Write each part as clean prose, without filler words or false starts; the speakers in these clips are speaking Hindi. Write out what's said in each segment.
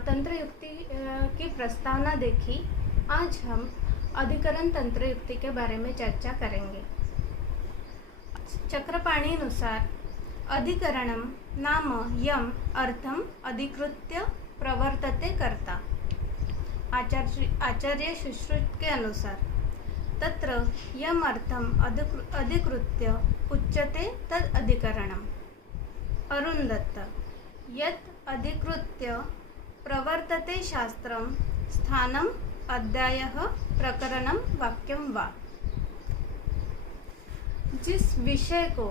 तंत्र युक्ति की प्रस्तावना देखी। आज हम अधिकरण तंत्र युक्ति के बारे में चर्चा करेंगे। चक्रपाणीनुसार अधिकरणम नाम यम अर्थम अधिकृत्य प्रवर्तते कर्ता। आचार्य सुश्रुत के अनुसार तत्र यम अर्थम अधिकृत्य उच्यते तद अधिकरणम। अरुण दत्त यत् अधिकृत्य प्रवर्तते शास्त्रम स्थानम अध्यायः प्रकरणम वाक्यम वा। जिस विषय को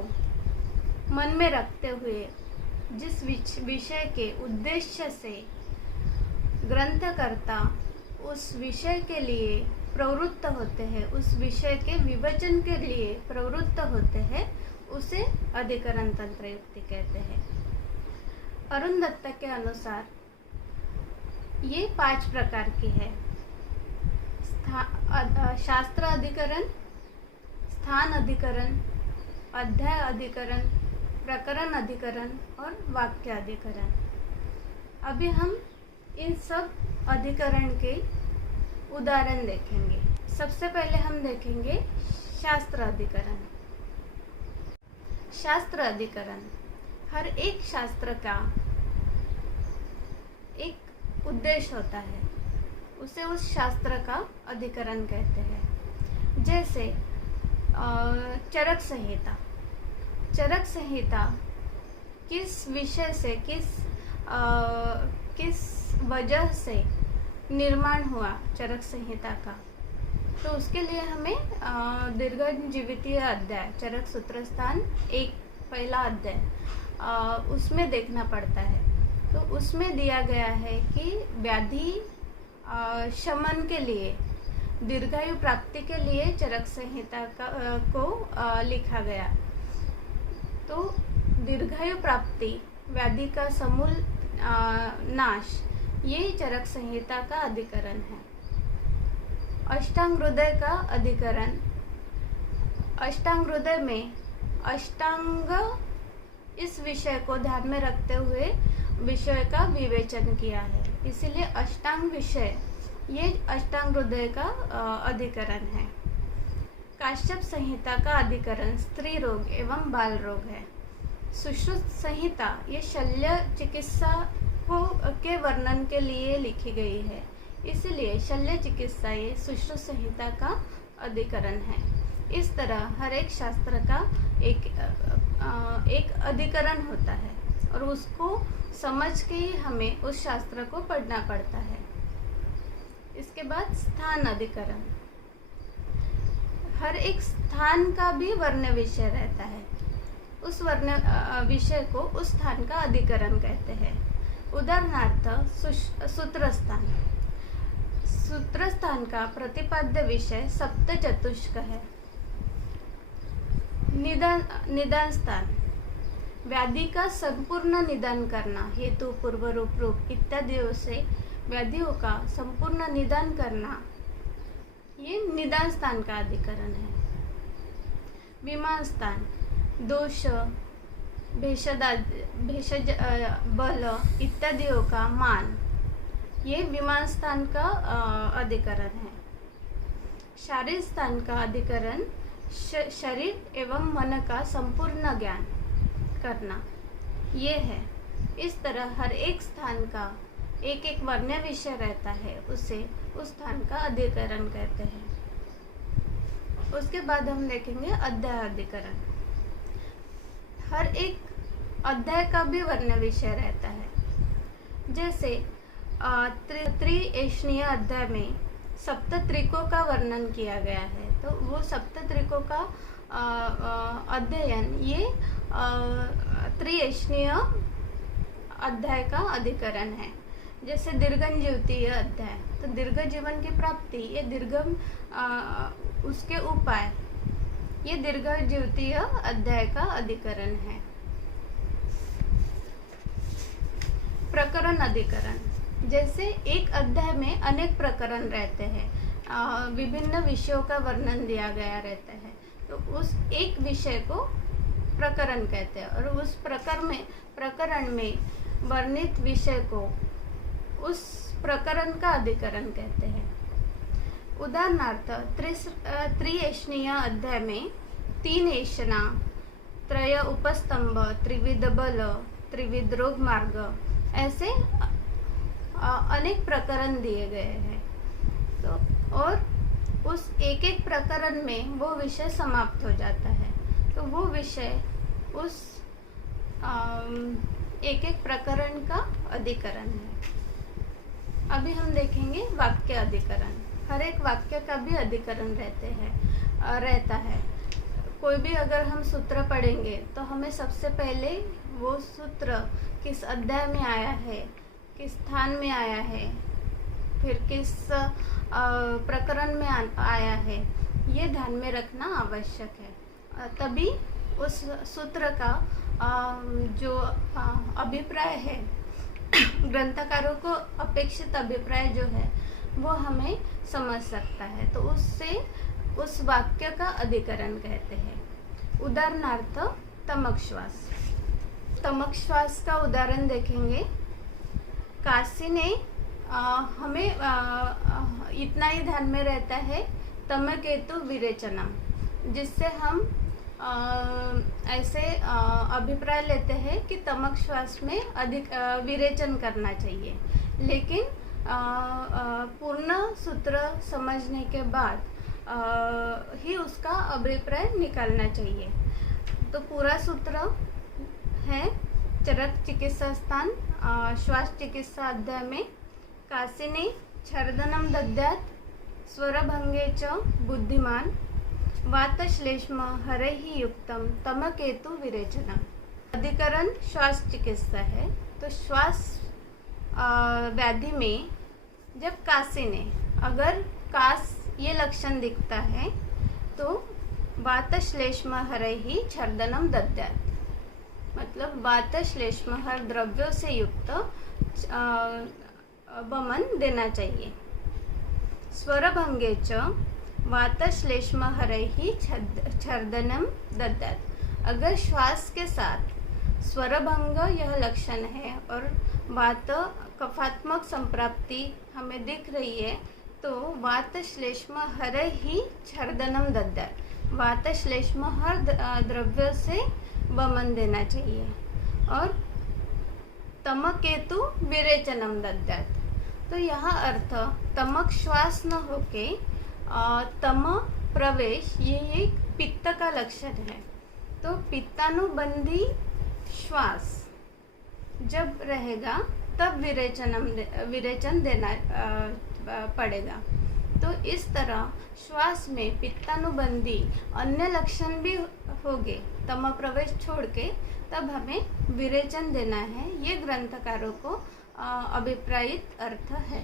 मन में रखते हुए, जिस विषय के उद्देश्य से ग्रंथकर्ता उस विषय के लिए प्रवृत्त होते हैं, उस विषय के विवेचन के लिए प्रवृत्त होते हैं, उसे अधिकरण तंत्र युक्ति कहते हैं। अरुण दत्त के अनुसार ये 5 प्रकार की है। शास्त्र अधिकरण, स्थान अधिकरण, अध्याय अधिकरण, प्रकरण अधिकरण और वाक्य अधिकरण। अभी हम इन सब अधिकरण के उदाहरण देखेंगे। सबसे पहले हम देखेंगे शास्त्र अधिकरण। शास्त्र अधिकरण, हर एक शास्त्र का एक उद्देश्य होता है, उसे उस शास्त्र का अधिकरण कहते हैं। जैसे चरक संहिता। चरक संहिता किस विषय से, किस वजह से निर्माण हुआ चरक संहिता का, तो उसके लिए हमें दीर्घजीवितीय अध्याय चरक सूत्रस्थान 1 पहला अध्याय उसमें देखना पड़ता है। तो उसमें दिया गया है कि व्याधि शमन के लिए, दीर्घायु प्राप्ति के लिए चरक संहिता को लिखा गया। तो दीर्घायु प्राप्ति, व्याधि का समूल नाश, ये चरक संहिता का अधिकरण है। अष्टांग हृदय का अधिकरण। अष्टांग हृदय में अष्टांग इस विषय को ध्यान में रखते हुए विषय का विवेचन किया है, इसीलिए अष्टांग विषय ये अष्टांग हृदय का अधिकरण है। काश्यप संहिता का अधिकरण स्त्री रोग एवं बाल रोग है। सुश्रुत संहिता ये शल्य चिकित्सा के वर्णन के लिए लिखी गई है, इसलिए शल्य चिकित्सा ये सुश्रुत संहिता का अधिकरण है। इस तरह हर एक शास्त्र का एक अधिकरण होता है और उसको समझ के ही हमें उस शास्त्र को पढ़ना पड़ता है। इसके बाद स्थान अधिकरण। हर एक स्थान का भी वर्ण विषय रहता है, उस वर्ण विषय को उस स्थान का अधिकरण कहते हैं। उदाहरणार्थ सूत्रस्थान। सूत्रस्थान का प्रतिपाद्य विषय सप्तचतुष्क है। निदान स्थान, व्याधि का संपूर्ण निदान करना, हेतु पूर्व रूप इत्यादियों से व्याधियों का संपूर्ण निदान करना, ये निदान स्थान का अधिकरण है। विमान स्थान, दोष, भेषज बल इत्यादियों का मान, ये विमान स्थान का अधिकरण है। शारीर स्थान का अधिकरण शरीर एवं मन का संपूर्ण ज्ञान करना, ये है। इस तरह हर एक स्थान का एक एक वर्ण विषय रहता है, उसे उस स्थान का अधिकरण कहते हैं। उसके बाद हम देखेंगे अध्याय अधिकरण। हर एक अध्याय का भी वर्ण विषय रहता है। जैसे त्रिएष्णीय अध्याय में सप्तत्रिकों का वर्णन किया गया है, तो वो सप्तत्रिकों का अध्ययन ये त्रिएष्णीय अध्याय का अधिकरण है। जैसे दीर्घजीवितीय अध्याय, तो दीर्घ जीवन की प्राप्ति, ये दीर्घम उसके उपाय, ये दीर्घजीवितीय अध्याय का अधिकरण है। प्रकरण अधिकरण, जैसे एक अध्याय में अनेक प्रकरण रहते हैं, विभिन्न विषयों का वर्णन दिया गया रहता है, तो उस एक विषय को प्रकरण कहते हैं और उस प्रकरण में वर्णित विषय को उस प्रकरण का अधिकरण कहते हैं। उदाहरणार्थ त्रिएषणीय अध्याय में 3 एषणा, त्रय उपस्तंभ, त्रिविध बल, त्रिविध रोग मार्ग, ऐसे अनेक प्रकरण दिए गए हैं। तो और उस एक एक प्रकरण में वो विषय समाप्त हो जाता है। तो वो विषय उस एक एक प्रकरण का अधिकरण है। अभी हम देखेंगे वाक्य अधिकरण। हर एक वाक्य का भी अधिकरण रहता है। कोई भी अगर हम सूत्र पढ़ेंगे तो हमें सबसे पहले वो सूत्र किस अध्याय में आया है, किस स्थान में आया है, फिर किस प्रकरण में आया है, ये ध्यान में रखना आवश्यक है। तभी उस सूत्र का जो अभिप्राय है, ग्रंथकारों को अपेक्षित अभिप्राय जो है वो हमें समझ सकता है। तो उससे उस वाक्य का अधिकरण कहते हैं। उदाहरणार्थ तमक श्वास। तमक श्वास का उदाहरण देखेंगे। काशी ने हमें इतना ही ध्यान में रहता है तमक हेतु विरेचनम, जिससे हम ऐसे अभिप्राय लेते हैं कि तमक श्वास में अधिक विरेचन करना चाहिए। लेकिन पूर्ण सूत्र समझने के बाद ही उसका अभिप्राय निकालना चाहिए। तो पूरा सूत्र है चरक चिकित्सा स्थान श्वास चिकित्सा अध्याय में, कासिनी छर्दनम दद्यात् स्वरभंगे च बुद्धिमान वातश्लेष्म हरैः युक्तम तमकेतु विरेचनम। अधिकरण श्वास चिकित्सा है। तो श्वास व्याधि में जब काशी ने अगर कास ये लक्षण दिखता है तो वातश्लेष्म हरैः छर्दनम दद्यात्, मतलब वातश्लेष्म हर द्रव्यों से युक्त वमन देना चाहिए। स्वरभंगे च वातश्लेष्म हरैः छर्दनम दद्यात्। अगर श्वास के साथ स्वरभंग यह लक्षण है और वात कफात्मक संप्राप्ति हमें दिख रही है तो वातश्लेष्म हरैः छर्दनम दद्यात्, वातश्लेष्म हर द्रव्य से वमन देना चाहिए। और तमकेतु विरेचनम दद्यात्, तो यह अर्थ तमक श्वास न होके तम प्रवेश ये एक पित्त का लक्षण है। तो पित्तानुबंधी श्वास जब रहेगा तब विरेचन देना पड़ेगा। तो इस तरह श्वास में पित्तानुबंधी अन्य लक्षण भी होंगे, तम प्रवेश छोड़ के तब हमें विरेचन देना है। ये ग्रंथकारों को अभिप्रायित अर्थ है।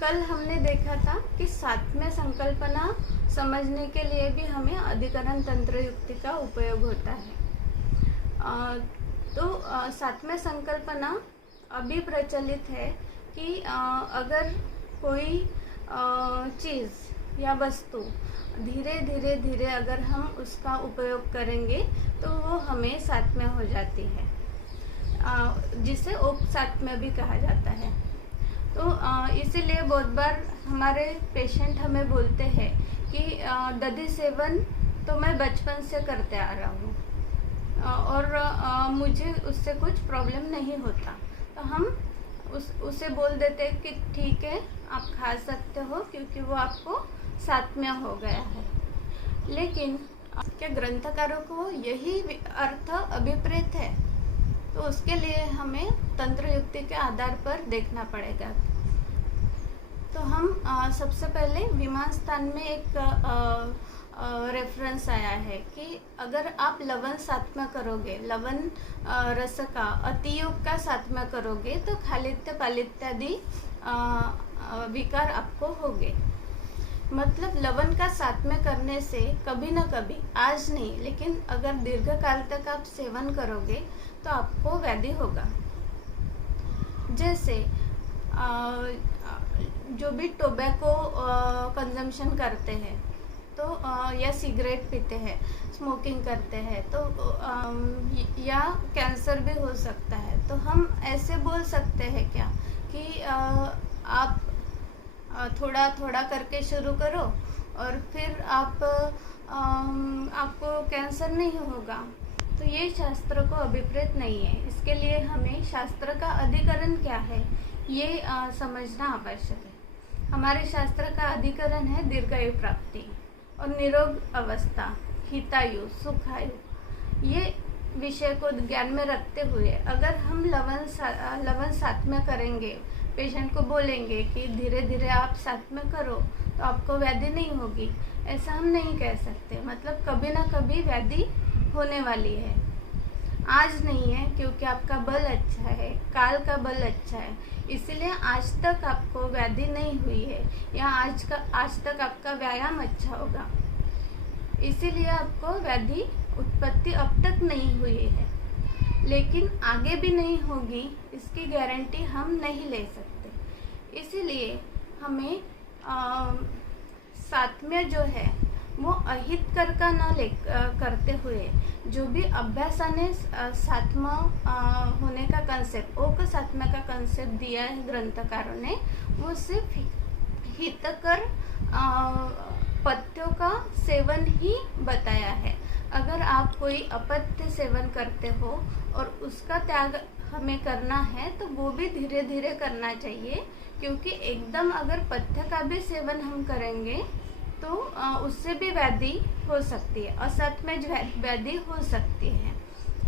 कल हमने देखा था कि सातवें संकल्पना समझने के लिए भी हमें अधिकरण तंत्र युक्ति का उपयोग होता है। तो सातवें संकल्पना अभी प्रचलित है कि अगर कोई चीज़ या वस्तु धीरे धीरे धीरे अगर हम उसका उपयोग करेंगे तो वो हमें सात्म्य हो जाती है, जिसे उपसात्म्य भी कहा जाता है। तो इसीलिए बहुत बार हमारे पेशेंट हमें बोलते हैं कि दधि सेवन तो मैं बचपन से करते आ रहा हूँ और मुझे उससे कुछ प्रॉब्लम नहीं होता। तो हम उसे बोल देते हैं कि ठीक है आप खा सकते हो क्योंकि वो आपको सात्म्य हो गया है। लेकिन क्या ग्रंथकारों को यही अर्थ अभिप्रेत है? तो उसके लिए हमें तंत्र युक्ति के आधार पर देखना पड़ेगा। तो हम सबसे पहले विमान स्थान में एक रेफरेंस आया है कि अगर आप लवण सात्म्य करोगे, लवण रस का अतियोग का सात्म्य करोगे तो खालित्य पालित्यादि विकार आपको होंगे। मतलब लवण का सात्म्य करने से कभी न कभी, आज नहीं लेकिन अगर दीर्घकाल तक आप सेवन करोगे तो आपको व्याधि होगा। जैसे जो भी टोबैको कंजम्पशन करते हैं तो या सिगरेट पीते हैं, स्मोकिंग करते हैं तो या कैंसर भी हो सकता है। तो हम ऐसे बोल सकते हैं क्या कि आप थोड़ा थोड़ा करके शुरू करो और फिर आपको कैंसर नहीं होगा। तो ये शास्त्र को अभिप्रेत नहीं है। इसके लिए हमें शास्त्र का अधिकरण क्या है ये समझना आवश्यक है। हमारे शास्त्र का अधिकरण है दीर्घायु प्राप्ति और निरोग अवस्था, हितायु, सुखायु। ये विषय को ध्यान में रखते हुए अगर हम लवन साथ में करेंगे, पेशेंट को बोलेंगे कि धीरे धीरे आप साथ में करो तो आपको व्याधि नहीं होगी, ऐसा हम नहीं कह सकते। मतलब कभी ना कभी व्याधि होने वाली है। आज नहीं है क्योंकि आपका बल अच्छा है, काल का बल अच्छा है, इसीलिए आज तक आपको व्याधि नहीं हुई है, या आज तक आपका व्यायाम अच्छा होगा, इसीलिए आपको व्याधि उत्पत्ति अब तक नहीं हुई है। लेकिन आगे भी नहीं होगी इसकी गारंटी हम नहीं ले सकते। इसीलिए हमें सात्म्य जो है वो अहितकर का न करते हुए जो भी अभ्यासाने सात्म होने का कंसेप्ट, ओक सात्म्य का कंसेप्ट दिया है ग्रंथकारों ने, वो सिर्फ हितकर पथ्यों का सेवन ही बताया है। अगर आप कोई अपथ्य सेवन करते हो और उसका त्याग हमें करना है तो वो भी धीरे धीरे करना चाहिए, क्योंकि एकदम अगर पथ्य का भी सेवन हम करेंगे तो उससे भी व्याधि हो सकती है, असत में व्याधि हो सकती है।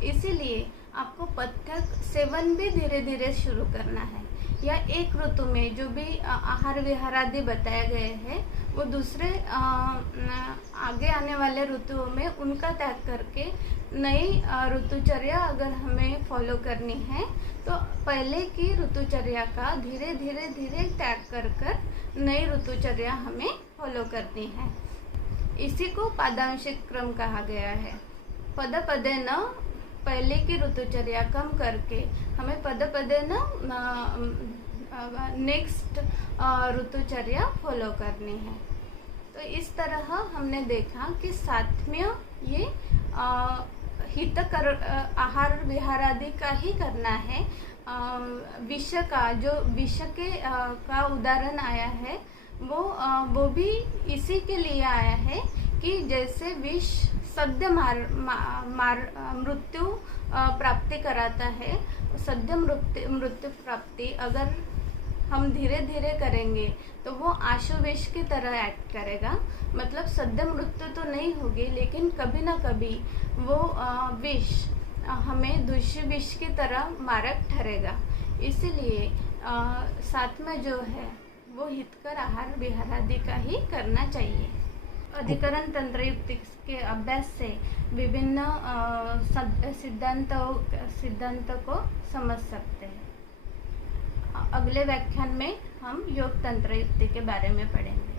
इसीलिए आपको पथ्य सेवन भी धीरे धीरे शुरू करना है, या एक ऋतु में जो भी आहार विहार आदि बताए गए हैं वो दूसरे आगे आने वाले ऋतुओं में उनका त्याग करके नई ऋतुचर्या अगर हमें फॉलो करनी है तो पहले की ऋतुचर्या का धीरे धीरे धीरे त्याग कर नई ऋतुचर्या हमें फॉलो करनी है। इसी को पादांशिक क्रम कहा गया है। पद पदे न पहले की ऋतुचर्या कम करके हमें पद पदे न नेक्स्ट ऋतुचर्या फॉलो करनी है। तो इस तरह हमने देखा कि सात्म्य ये हितकर आहार विहार आदि का ही करना है। विष का जो विष के का उदाहरण आया है वो भी इसी के लिए आया है कि जैसे विष सद्य मृत्यु प्राप्ति कराता है, सद्य मृत्यु प्राप्ति अगर हम धीरे धीरे करेंगे तो वो आशु विष की तरह एक्ट करेगा। मतलब सद्य मृत्यु तो नहीं होगी, लेकिन कभी ना कभी वो विष हमें दूषित विष की तरह मारक ठहरेगा। इसीलिए साथ में जो है वो हितकर आहार विहार आदि का ही करना चाहिए। अधिकरण तंत्र युक्ति के अभ्यास से विभिन्न सिद्धांतों को समझ सकते हैं। अगले व्याख्यान में हम योग तंत्र युक्ति के बारे में पढ़ेंगे।